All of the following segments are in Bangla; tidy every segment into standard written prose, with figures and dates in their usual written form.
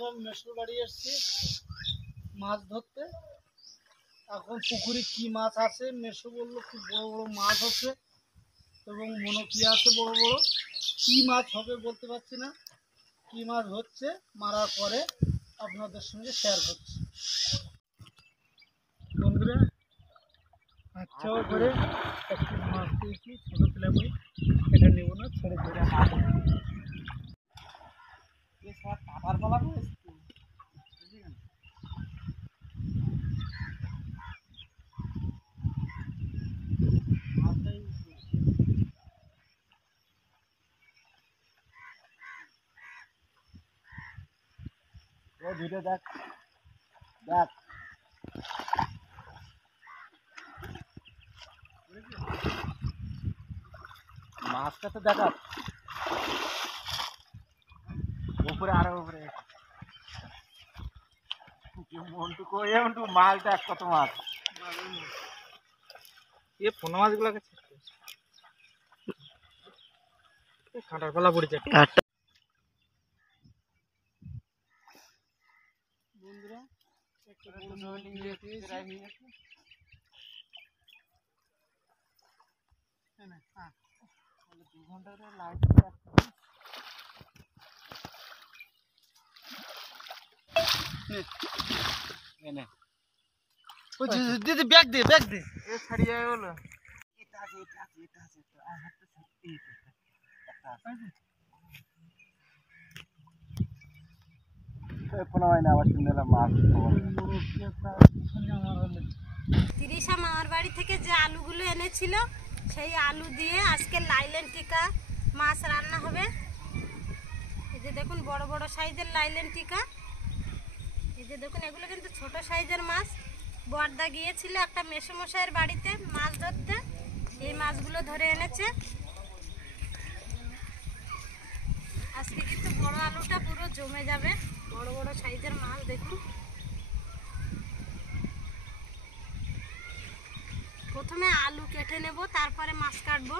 বন্ধুরা আমি মেশোর বাড়ি এসেছি মাছ ধরতে। এখন পুকুরে কি মাছ আছে, মেশো বললো খুব বড় বড় মাছ আছে এবং মনোকি আছে বড় বড়। কি মাছ হবে বলতে পারছি না, কি মাছ হচ্ছে মারার পরে আপনাদের সঙ্গে শেয়ার করছি। বন্ধুরা আচ্ছা করে একটু মাছ পেয়েছি, ছোটো তেলাপুরি, এটা নেবো না, ছেড়ে ধরে কাটার পালা রয়েছে। ভিডিও দেখ দেখ মাছটা তো দেখা উপরে আরো উপরে মন্টু মাছ দেখ কত মাছ। ফোন মাছগুলোকে কাঁটার পালা পড়েছে বন্ধুরা। দু ঘন্টা লাইট দিদি ব্যাগ দে ব্যাগ দে ছাড়ি যায় বলো। তিরিশা মামার বাড়ি থেকে যে আলুগুলো এনেছিল সেই আলু দিয়ে আজকে লাইলেন টিকা মাছ রান্না হবে। এই যে দেখুন বড় বড় সাইজের লাইলেন টিকা। এই যে দেখুন এগুলো কিন্তু ছোট সাইজের মাছ। বর্দা গিয়েছিল একটা মেসোমশাইয়ের বাড়িতে মাছ ধরতে, এই মাছগুলো ধরে এনেছে। আজকে কিন্তু বড় আলুটা পুরো জমে যাবে। বড় বড় সাইজের মাছ দেখুন। প্রথমে আলু কেটে নেব, তারপরে মাছ কাটবো।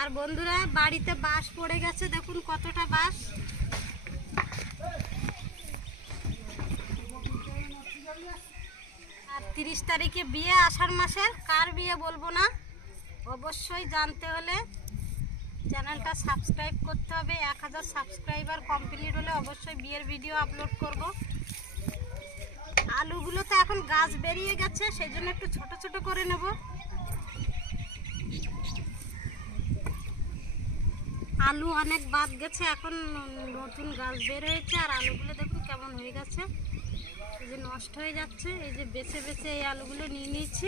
আর বন্ধুরা বাড়িতে বাঁশ পড়ে গেছে, দেখুন কতটা বাঁশ। আর 30 তারিখে বিয়ে, আষাঢ় মাসের। কার বিয়ে বলবো না, অবশ্যই জানতে হলে চ্যানেলটা সাবস্ক্রাইব করতে হবে। 1000 সাবস্ক্রাইবার কমপ্লিট হলে অবশ্যই বিয়ের ভিডিও আপলোড করব। আলুগুলো তো এখন গাছ বেরিয়ে গেছে, সেই জন্য একটু ছোট ছোট করে নেব। আলু অনেক বাদ গেছে, এখন নতুন গাছ বের হয়েছে। আর আলুগুলো দেখুন কেমন হয়ে গেছে, এই যে নষ্ট হয়ে যাচ্ছে। এই যে বেছে বেছে এই আলুগুলো নিয়ে নিয়েছি।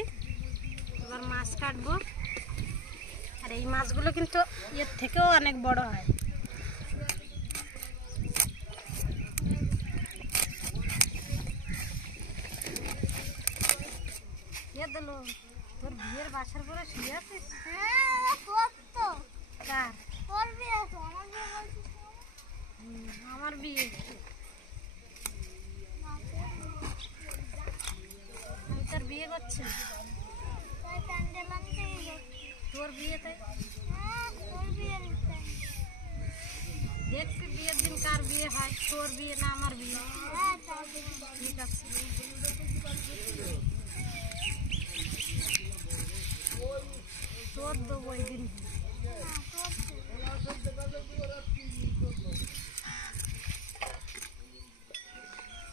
এবার মাছ কাটবো। আর এই মাছগুলো কিন্তু এর থেকেও অনেক বড় হয়। তোর বিয়ের বাসার পরে শুয়ে আছিস? আমার বিয়ে, আমি তোর বিয়ে করছি। তোর বিয়েতে দেখছি বিয়ের দিন কার বিয়ে হয়, তোর বিয়ে না আমার বিয়ে। ঠিক আছে, তোর দেবো ওই দিন।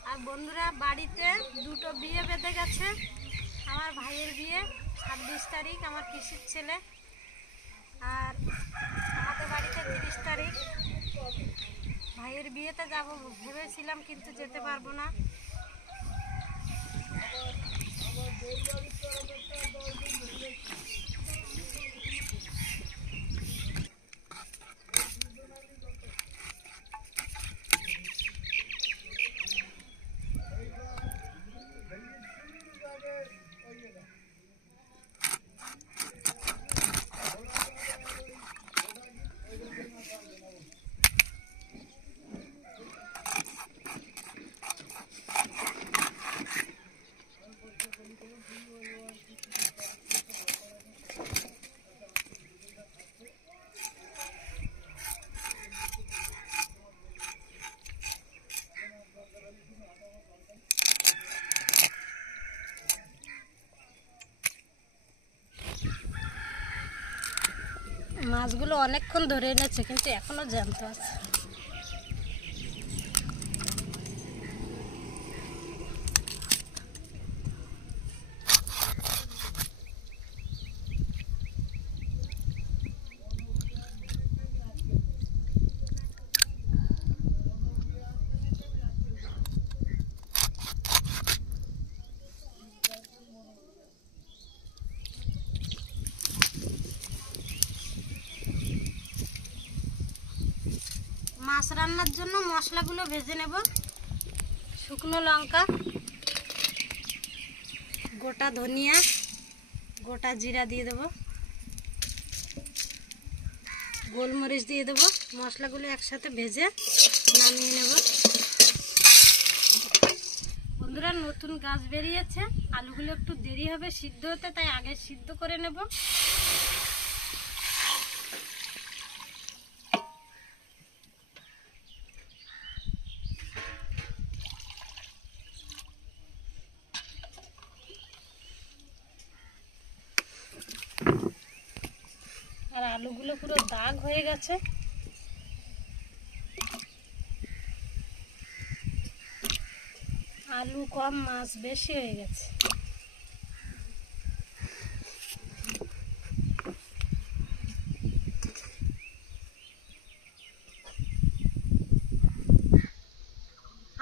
আর বন্ধুরা বাড়িতে দুটো বিয়ে বেঁধে গেছে। আমার ভাইয়ের বিয়ে 26 তারিখ, আমার পিসির ছেলে। আর আমাদের বাড়িতে 30 তারিখ। ভাইয়ের বিয়েতে যাব ভেবেছিলাম, কিন্তু যেতে পারবো না। মাছগুলো অনেকক্ষণ ধরে এনেছে কিন্তু এখনো জ্যান্ত আছে। মাছ রান্নার জন্য মশলাগুলো ভেজে নেব। শুকনো লঙ্কা, গোটা ধনিয়া, গোটা জিরা দিয়ে দেব, গোলমরিচ দিয়ে দেব। মশলাগুলো একসাথে ভেজে নামিয়ে নেব। বন্ধুরা, নতুন গাছ বেরিয়েছে, আলুগুলো একটু দেরি হবে সিদ্ধ হতে, তাই আগে সিদ্ধ করে নেব। আর আলুগুলো পুরো দাগ হয়ে গেছে। আলু কম, মাছ বেশি হয়ে গেছে।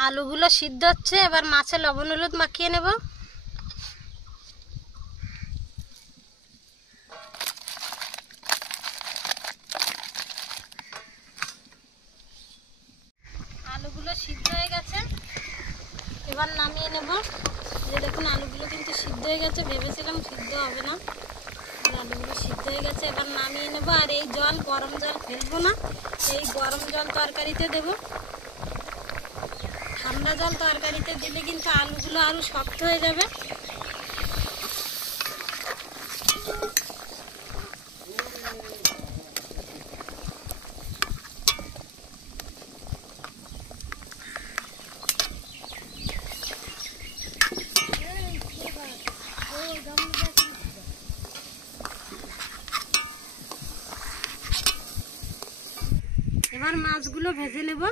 আলুগুলো সিদ্ধ হচ্ছে, এবার মাছে লবণ হলুদ মাখিয়ে নেব। আলুগুলো সিদ্ধ হয়ে গেছে, এবার নামিয়ে নেব। যে দেখুন আলুগুলো কিন্তু সিদ্ধ হয়ে গেছে, ভেবেছিলাম সিদ্ধ হবে না। আলুগুলো সিদ্ধ হয়ে গেছে, এবার নামিয়ে নেব। আর এই জল, গরম জল ফেলবো না, এই গরম জল তরকারিতে দেব। ঠান্ডা জল তরকারিতে দিলে কিন্তু আলুগুলো আরও শক্ত হয়ে যাবে। এবার মাছগুলো ভেজে নেব।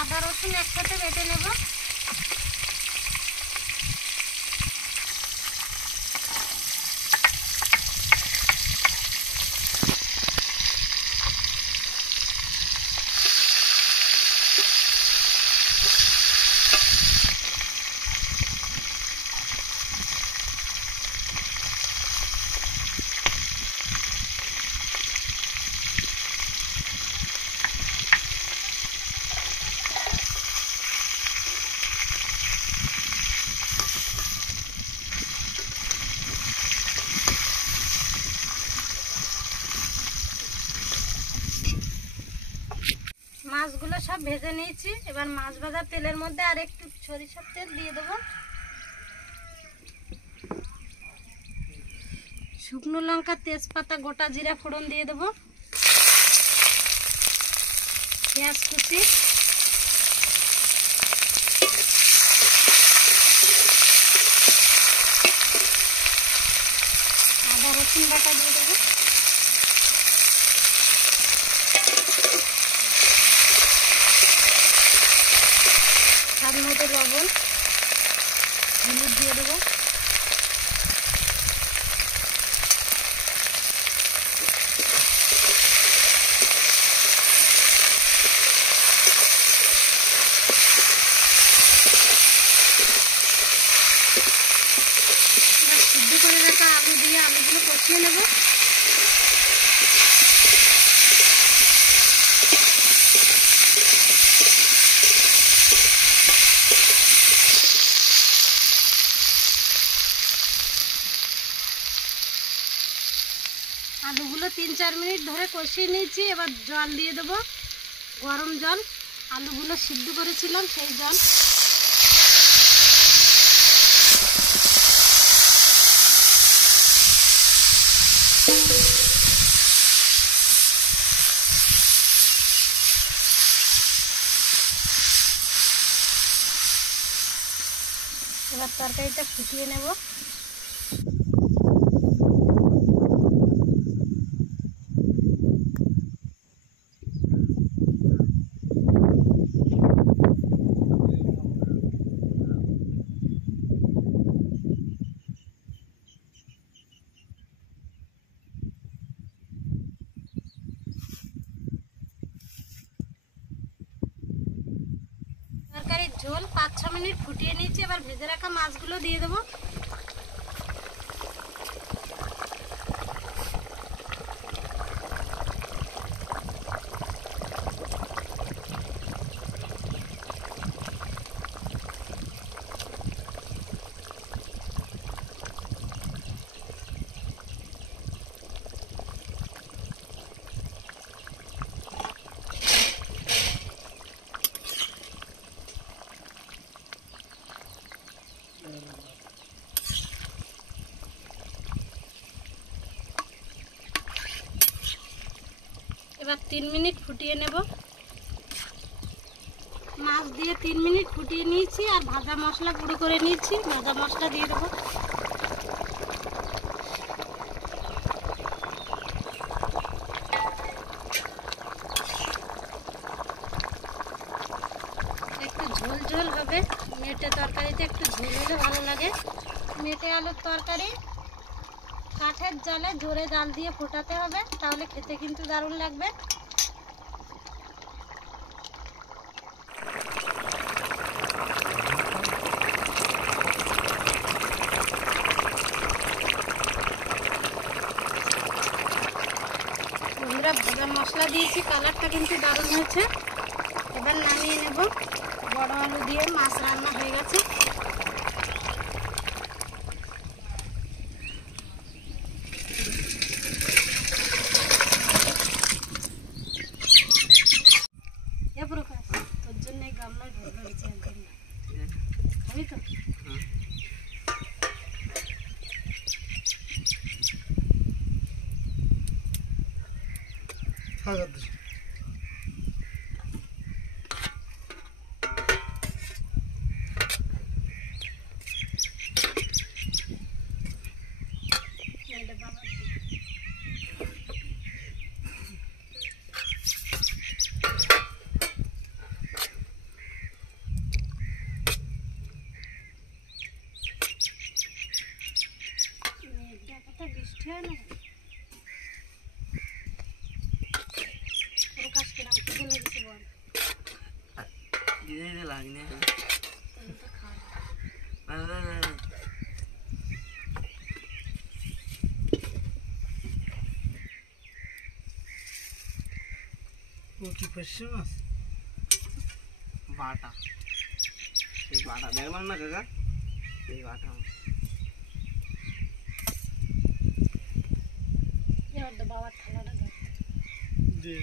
আদা রসুন একসাথে বেটে নেব। মাছগুলো সব ভেজে নিয়েছি, এবার মাছ ভাজা তেলের মধ্যে আর একটু সরিষার তেল দিয়ে দেবো। শুকনো লঙ্কা, তেজপাতা, গোটা জিরা ফোড়ন দিয়ে দেবো। পেঁয়াজ কুচি, আদা রসুন বাটা দিয়ে দেবো। স্বাদ মতো লবণ, হলুদ দিয়ে দেবো। সিদ্ধ করে রাখা আলু দিয়ে আলুগুলো কষিয়ে নেব। 3-4 মিনিট ধরে কষিয়ে নিয়েছি। এবার জল দিয়ে দেবো, গরম জল। আলুগুলো সিদ্ধ করেছিলাম সেই জল। এবার তরকারিটা ফুটিয়ে নেব। তরকারির ঝোল 5-6 মিনিট ফুটিয়ে নিয়েছি। এবার ভেজে রাখা মাছগুলো দিয়ে দেবো। এবার 3 মিনিট ফুটিয়ে নেব। মাছ দিয়ে 3 মিনিট ফুটিয়ে নিয়েছি আর ভাজা মশলা গুঁড়ো করে নিয়েছি। ভাজা মশলা দিয়ে দেবো। একটু ঝোল ঝোল হবে। মেটে তরকারিতে একটু ঝোল হলে ভালো লাগে। মেটে আলুর তরকারি কাঠের জালে জোরে জাল দিয়ে ফোটাতে হবে, তাহলে খেতে কিন্তু দারুণ লাগবে। বন্ধুরা, ভাজা মশলা দিয়েছি, কালারটা কিন্তু দারুণ হয়েছে। এবার নামিয়ে নেব। বড় আলু দিয়ে মাছ রান্না হয়ে গেছে। তোর জন্য গামলায় ঢোল ধরেছি একদম। খাবি তো? বৃষ্টি হয় না? প্রকাশ কিরাম খিদে লেগেছে বল। লাগনে কি পেশি মাছ? বাটা, এই বাটা দেখলাম না কাকা, এই বাটা বাবার থালাটা দিয়ে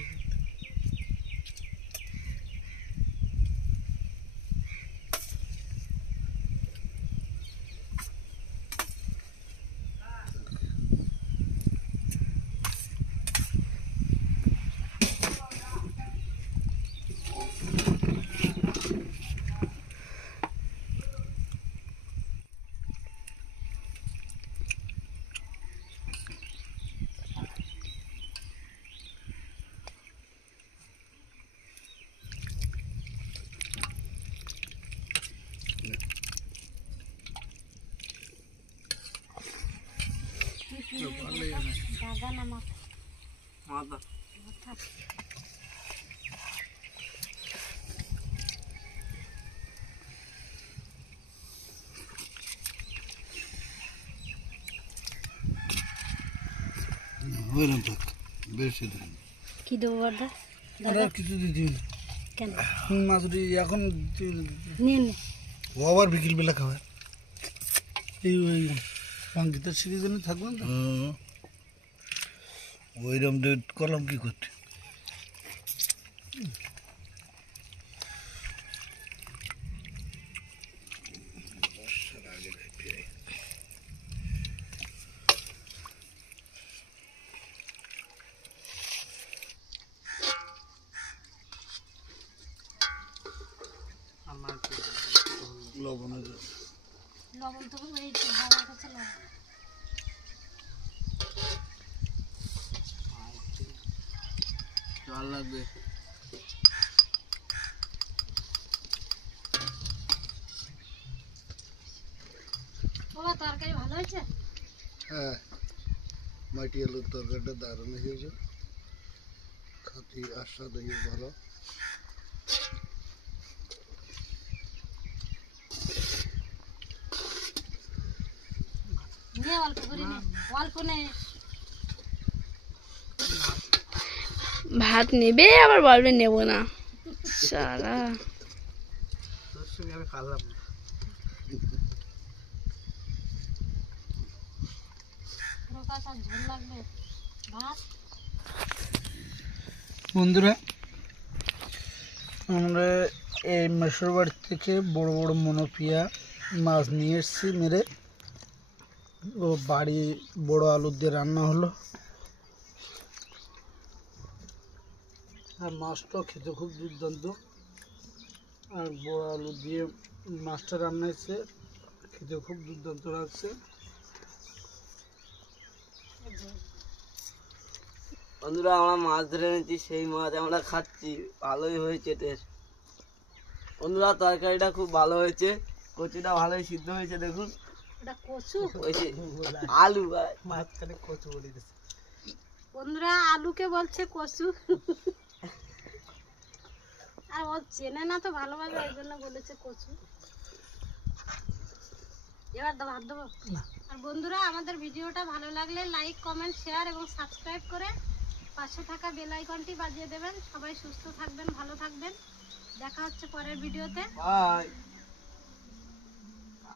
দাদা না মাথা মাথা মাথা ওইরকম থাক, বেশি দিন কি দেবো বড়দা? আর কিছু দিদি কেন মাছটি এখন নিয়ে নে। ও আবার বিকেলবেলা খাবে। এই ওই সঙ্গীতের সিরিজনে থাকবেন তো। ওইরকম কলম কি করতে লবণের লবণ তো এই তো বাবার কাছে লবণ। জল লাগবে। বাবা তরকারি ভালো হয়েছে? হ্যাঁ, মাটি আলুর তরকারিটা দারুণ হয়েছে, খাতি আস্বাদ হয়েছে ভালো। নিয়ে অল্প করে নে, অল্প নে। ভাত নেবে আবার বলবে নেব না, সারা তোর সঙ্গে আমি পারলাম না। প্রকাশ আর ঝোল লাগবে ভাত। বন্ধুরা, আমরা এই মেশোর বাড়ি থেকে বড় বড় মনোপিয়া মাছ নিয়ে এসেছি মেরে। ও বাড়ি বড় আলু দিয়ে রান্না হলো, আর মাছটাও খেতে খুব দুর্দান্ত। আর বড় আলু দিয়ে মাছটা রান্না হয়েছে, খেতে খুব দুর্দান্ত লাগছে। বন্ধুরা, আমরা মাছ ধরে এনেছি, সেই মাছ আমরা খাচ্ছি, ভালোই হয়েছে টেস্ট। বন্ধুরা, তরকারিটা খুব ভালো হয়েছে, কচুটা ভালোই সিদ্ধ হয়েছে। দেখুন ওটা কচু। হয়েছে আলু মাঝখানে কচু বলে দিচ্ছে। বন্ধুরা, আলুকে বলছে কচু। আর ও চেনে না তো ভালোভাবে, ওই জন্য বলেছে কচু। এবার তো ভাত দেবো। আর বন্ধুরা, আমাদের ভিডিওটা ভালো লাগলে লাইক, কমেন্ট, শেয়ার এবং সাবস্ক্রাইব করে পাশে থাকা বেল আইকনটি বাজিয়ে দেবেন। সবাই সুস্থ থাকবেন, ভালো থাকবেন। দেখা হচ্ছে পরের ভিডিওতে। বাই।